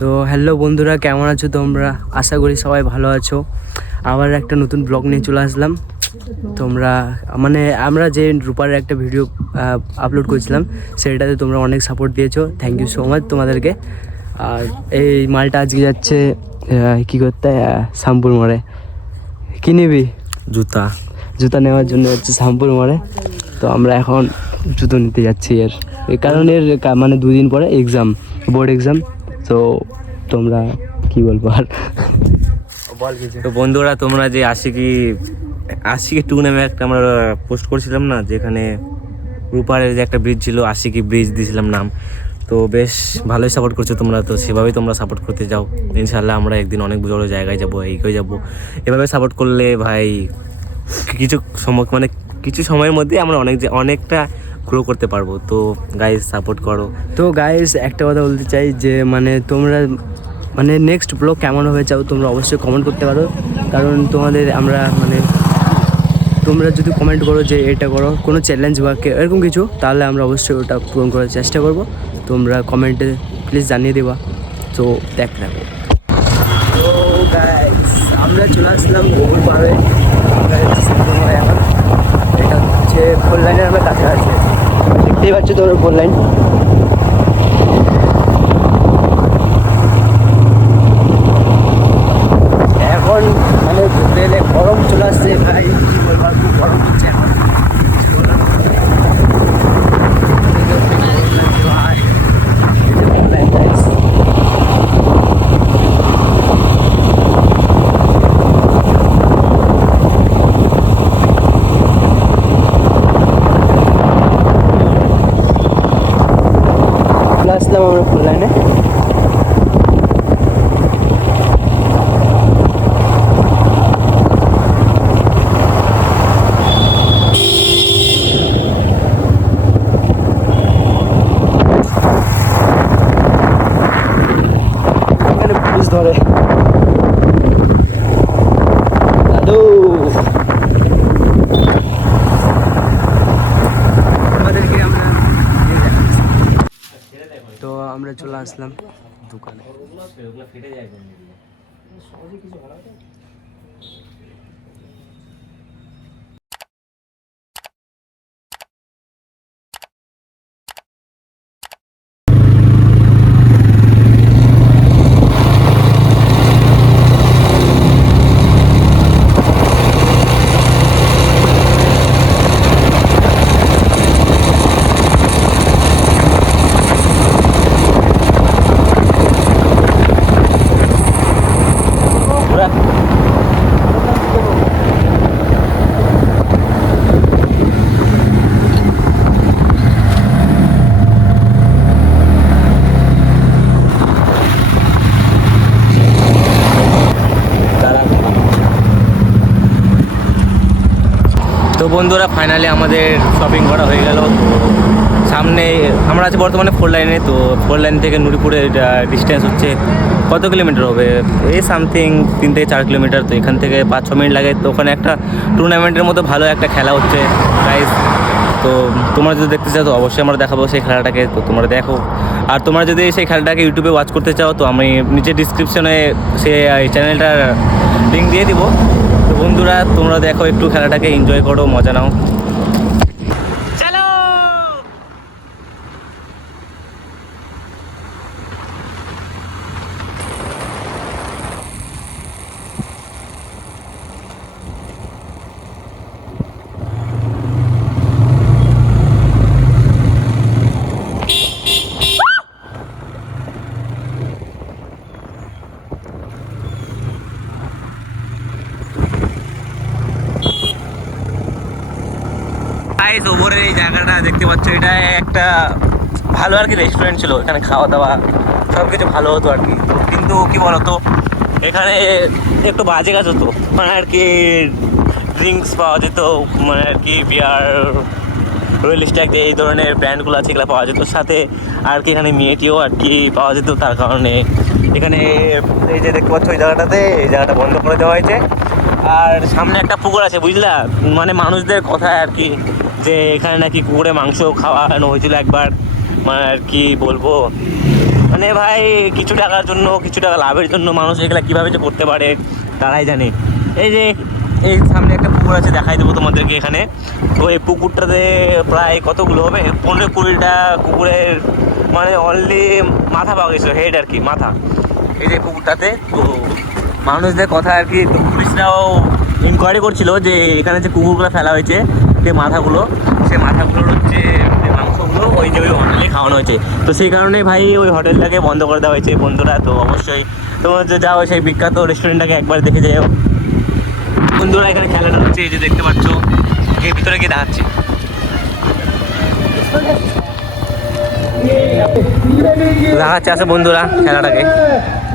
তো হ্যালো বন্ধুরা, কেমন আছো তোমরা? আশা করি সবাই ভালো আছো। আবার একটা নতুন ব্লগ নিয়ে চলে আসলাম। তোমরা আমরা যে রূপার একটা ভিডিও আপলোড করেছিলাম, সেটাতে তোমরা অনেক সাপোর্ট দিয়েছো। থ্যাংক ইউ সো মাচ তোমাদেরকে। আর এই মালটা আজকে যাচ্ছে কী করতে, শ্যামপুর মোড়ে। কী নিবি? জুতা নেওয়ার জন্য হচ্ছে শ্যামপুর মোড়ে। তো আমরা এখন জুতো নিতে যাচ্ছি। এই কারণে দুদিন পরে এক্সাম, বোর্ড এক্সাম। তো তোমরা কি বলবো আর বল কিছু। তো বন্ধুরা, তোমরা যে আশিকি 2 নামে একটা আমরা পোস্ট করছিলাম না, যেখানে রূপারের যে একটা ব্রিজ ছিল, আশিকি ব্রিজ দিয়েছিলাম নাম। তো বেশ ভালোই সাপোর্ট করছো তোমরা, তো সেভাবেই তোমরা সাপোর্ট করতে যাও। ইনশাল্লাহ আমরা একদিন অনেক বড় জায়গায় যাবো, এগিয়ে যাবো। এভাবে সাপোর্ট করলে ভাই কিছু সময়ের মধ্যে আমরা অনেকটা গ্রো করতে পারবো। তো গাইজ সাপোর্ট করো। তো গাইজ একটা কথা বলতে চাই যে তোমরা নেক্সট ব্লগ কেমন হবে চাও, তোমরা অবশ্যই কমেন্ট করতে পারো। কারণ তোমাদের তোমরা যদি কমেন্ট করো যে এটা করো, কোনো চ্যালেঞ্জ বা এরকম কিছু, তাহলে আমরা অবশ্যই ওটা পূরণ করার চেষ্টা করব। তোমরা কমেন্টে প্লিজ জানিয়ে দেবা। তো দেখ রাখো। তো গাইজ আমরা চলে আসলাম গোবর পাড়ে। এখন এটা হচ্ছে ফোর লাইনের আমরা কাছে আছে, দেখতেই পাচ্ছ তোর ফোর লাইন। এখন রেলে গরম চলে আসছে ভাই, কি বলবো, খুব গরম হচ্ছে এখন। আসলাম আমরা ফুল লাইনে। ধরে দাদু, আমাদেরকে তো আমরা চলে আসলাম দোকানে। তো বন্ধুরা, ফাইনালি আমাদের শপিং করা হয়ে গেল। সামনে আমরা আছি বর্তমানে 4 লাইনে। তো 4 লাইন থেকে নুরিপুরের ডিস্টেন্স হচ্ছে কত কিলোমিটার হবে, এই সামথিং 3 থেকে 4 কিলোমিটার। তো এখান থেকে 5-6 মিনিট লাগে। তো ওখানে একটা টুর্নামেন্টের মতো ভালো একটা খেলা হচ্ছে গাইস। তো তোমরা যদি দেখতে চাও তো অবশ্যই আমরা দেখাবো সেই খেলাটাকে। তো তোমরা দেখো। আর তোমরা যদি সেই খেলাটাকে ইউটিউবে ওয়াচ করতে চাও, তো আমি নিচে ডিসক্রিপশনে সেই চ্যানেলটার লিঙ্ক দিয়ে দিব। তো বন্ধুরা, তোমরা দেখো, একটু খেলাটাকে এনজয় করো, মজা নাও। গাইস, ওপরের এই জায়গাটা দেখতে পাচ্ছ, এটা একটা ভালো আর কি রেস্টুরেন্ট ছিল। এখানে খাওয়া দাওয়া সব কিছু ভালো হতো আর কি। কিন্তু কি বলতো, এখানে একটু বাজে কাজ হতো, আর কি ড্রিঙ্কস পাওয়া যেত, আর কি বিয়ার, রয়েল স্ট্যাগ, এই ধরনের ব্র্যান্ডগুলো আছে, এগুলো পাওয়া যেত। সাথে আর কি এখানে মেয়েটিও আর কি পাওয়া যেত। তার কারণে এখানে এই যে দেখতে পাচ্ছ, এই জায়গাটা বন্ধ করে দেওয়া হয়েছে। আর সামনে একটা পুকুর আছে, বুঝলা, মানুষদের কথা আর কি, যে এখানে নাকি কুকুরে মাংস খাওয়ানো হয়েছিল একবার। আর কি বলবো, মানে ভাই কিছু টাকার জন্য, কিছু টাকা লাভের জন্য মানুষ এগুলা কীভাবে যে করতে পারে তারাই জানে। এই যে এই সামনে একটা পুকুর আছে, দেখাই দেবো তোমাদেরকে এখানে। তো এই পুকুরটাতে প্রায় কতগুলো হবে, 15-20টা কুকুরের মানে অনলি মাথা পাওয়া গেছিলো, হেড আর কি, মাথা এই যে পুকুরটাতে। তো মানুষদের কথা আর কি, তো পুলিশরাও ইনকোয়ারি করছিল যে এখানে যে কুকুরগুলো ফেলা হয়েছে, যে মাথাগুলোর হচ্ছে যে মাংসগুলো ওই যে ওই হোটেলে খাওয়ানো হয়েছে। তো সেই কারণেই ভাই ওই হোটেলটাকে বন্ধ করে দেওয়া হয়েছে বন্ধুরা। তো অবশ্যই তোমরা যে যাও সেই বিখ্যাত রেস্টুরেন্টটাকে একবার দেখে যাও বন্ধুরা। এখানে খেলাটা হচ্ছে, এই যে দেখতে পাচ্ছ, এর ভিতরে গিয়ে দেখাচ্ছি। দেখাচ্ছে আছে বন্ধুরা খেলাটাকে।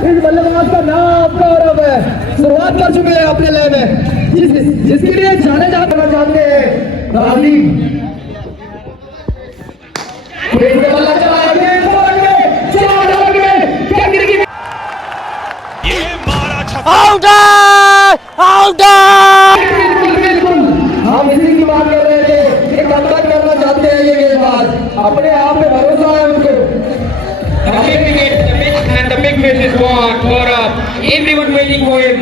इस बल्लेबाज का नाम गौरव है, शुरुआत कर चुके हैं अपने लय में, जिसके लिए जाने जाना चाहते हैं राजीव। बल्ला चला आगे, चार आगे, क्या गिरेगी? बिल्कुल हम इसी की बात कर रहे थे, ये कमबैक करना चाहते हैं ये गेंदबाज, अपने आप पे भरोसा है उनको। And the big miss is what Gaurav. Everyone waiting for him.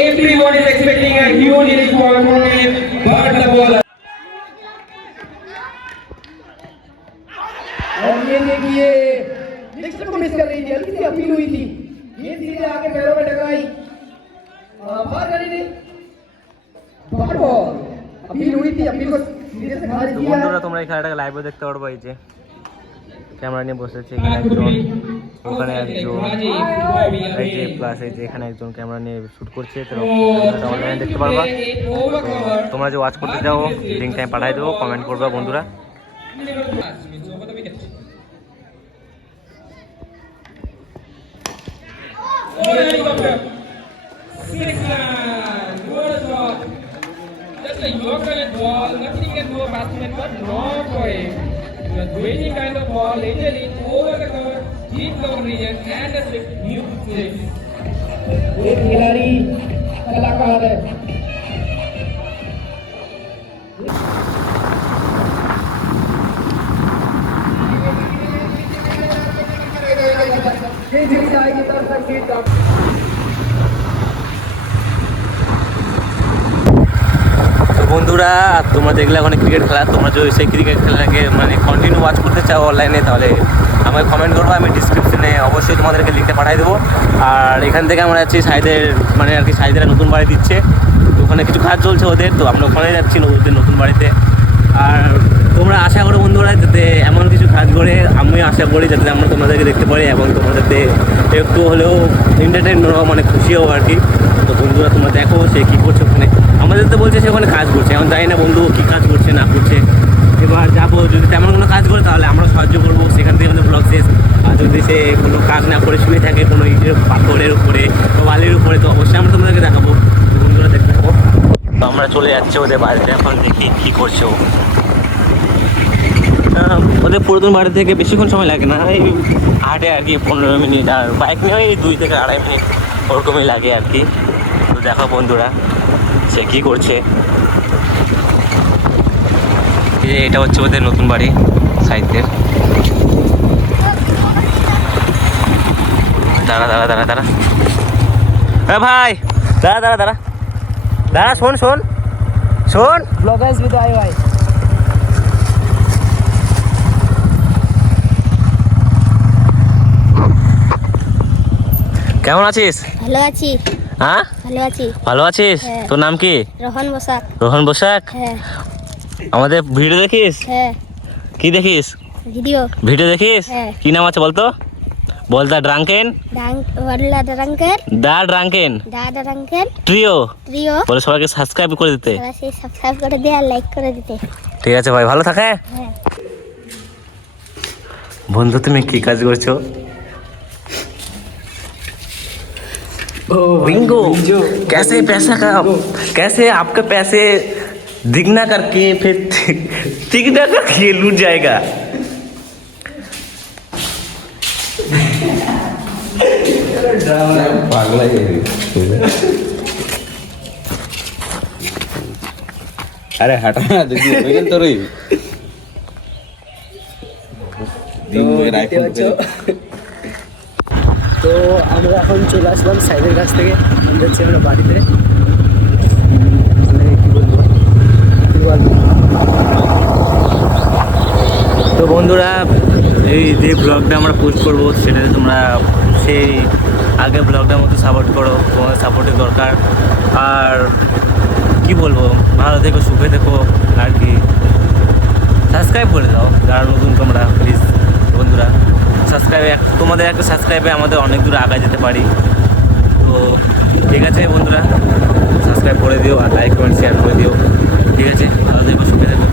Everyone is expecting a huge innings from him. But the bowler. और ये देखिए, नेक्स्ट को मिस कर रही थी, हल्की सी अपील हुई थी, ये सीधे आके पैरों में टकराई, बाहर करी नहीं, बाहर बॉल, अपील हुई थी, अपील को सीधे से खारिज किया। বন্ধুরা তোমরা এই খেলাটাকে লাইভে দেখতে পারবো। এই যে ক্যামেরা নিয়ে বসেছে এখানে একজন, ওখানে একজন, এই যে প্লাস এই যে এখানে একজন ক্যামেরা নিয়ে শ্যুট করছে। তো অনলাইনে দেখতে পারবা। তো তোমরা যে ওয়াচ করতে চাও লিঙ্কটা আমি পাঠাই দেবো, কমেন্ট করবা বন্ধুরা। Just a Yorker ball, nothing can go batsman, but not for him. The waiting kind of ball, later in over the cover, deep cover region, and a six, new six. एक खिलाड़ी कलाकार है। বন্ধুরা তোমরা দেখলে এখন ক্রিকেট খেলা, তোমরা যদি সেই ক্রিকেট খেলাকে মানে কন্টিনিউ ওয়াচ করতে চাও অনলাইনে, তাহলে আমাকে কমেন্ট করবো, আমি ডিসক্রিপশনে অবশ্যই তোমাদেরকে লিখতে পাঠিয়ে দেবো। আর এখান থেকে আমরা যাচ্ছি সাইদের, মানে আর কি সাইদেরা নতুন বাড়ি দিচ্ছে, তো ওখানে কিছু কাজ চলছে ওদের, তো আমরা ওখানে যাচ্ছি ওদের নতুন বাড়িতে। আর তোমরা আশা করো বন্ধুরা যাতে এমন কিছু কাজ করে, আমি আশা করি যাতে আমরা তোমাদেরকে দেখতে পারি এবং তোমাদেরকে একটু হলেও এন্টারটেন মানে খুশি হবো আর কি। তো বন্ধুরা তোমরা দেখো সে কী করছে ওখানে, আমাদের তো বলছে সে ওখানে কাজ করছে, এখন জানি না বন্ধু কী কাজ করছে না করছে। এবার যাবো, যদি তেমন কোনো কাজ করে তাহলে আমরা সাহায্য করবো, সেখান থেকে আমাদের ব্লগ শেষ। আর যদি সে কোনো কাজ না করে শুনে থাকে কোনো ইটের পাথরের উপরে বা বালির উপরে, তো অবশ্যই আমরা তোমাদেরকে দেখাবো। বন্ধুরা দেখতে পাবো। তো আমরা চলে যাচ্ছি ওদের বাড়িতে, এখন দেখি কী করছে ও। ওদের পুরাতন বাড়ি থেকে বেশিক্ষণ সময় লাগে না, এই হাটে আর কি 15 মিনিট, আর বাইক নিয়ে ওই 2 থেকে আড়াই মিনিট ওরকমই লাগে আর কি। তো দেখো বন্ধুরা সে কী করছে। এটা হচ্ছে ওদের নতুন বাড়ি সাইডের। দাঁড়া দাঁড়া দাঁড়া দাঁড়া, হ্যাঁ ভাই দাঁড়া দাঁড়া দাঁড়া দাঁড়া, শোন শোন শোন, ব্লগার্স উইথ আইওয়াই। কেমন আছিস? ভালো আছি। হ্যাঁ ভালো আছি। ভালো আছিস? হ্যাঁ। তোর নাম কি? রোহন বসাক। রোহন বসাক। হ্যাঁ আমাদের ভিডিও দেখিস? হ্যাঁ কি দেখিস? ভিডিও ভিডিও দেখিস? হ্যাঁ। কি নাম আছে বলতো? বল, দা ড্রাঙ্কেন, ওয়াল্লা ড্রাঙ্কের, দা ড্রাঙ্কেন দাদা ড্রাঙ্কের ট্রিও। প্রিয়। বলে সবাইকে সাবস্ক্রাইব করে দিতে। সবাই সাবস্ক্রাইব করে দিয়ে আর লাইক করে দিতে। ঠিক আছে ভাই, ভালো থাকে। হ্যাঁ। বন্ধু তুমি কি কাজ করছো? बिंगो, कैसे पैसा का, कैसे आपके पैसे दिगना करके फिर तिगना करके लूट जाएगा। पागला है। अरे हटाना देखिए लेकिन तो रही दिन में राइफल पे আমরা এখন চলে আসলাম সাইডের কাছ থেকে, যাচ্ছি আমরা বাড়িতে। মানে কি বলবো, তো বন্ধুরা, এই যে ব্লগটা আমরা পোস্ট করবো সেটাতে তোমরা সেই আগে ব্লগটার মতো সাপোর্ট করো, তোমাদের সাপোর্টের দরকার। আর কি বলবো, ভালো থেকো, সুখে থেকো আর কি। সাবস্ক্রাইব করে দাও যারা নতুন তোমরা, প্লিজ বন্ধুরা। তোমাদের একটা সাবস্ক্রাইবে আমাদের অনেক দূরে আগায় যেতে পারি। তো ঠিক আছে বন্ধুরা, সাবস্ক্রাইব করে দিও আর লাইক কমেন্ট শেয়ার করে দিও। ঠিক আছে, ভালো থেকো, সুখে থেকো।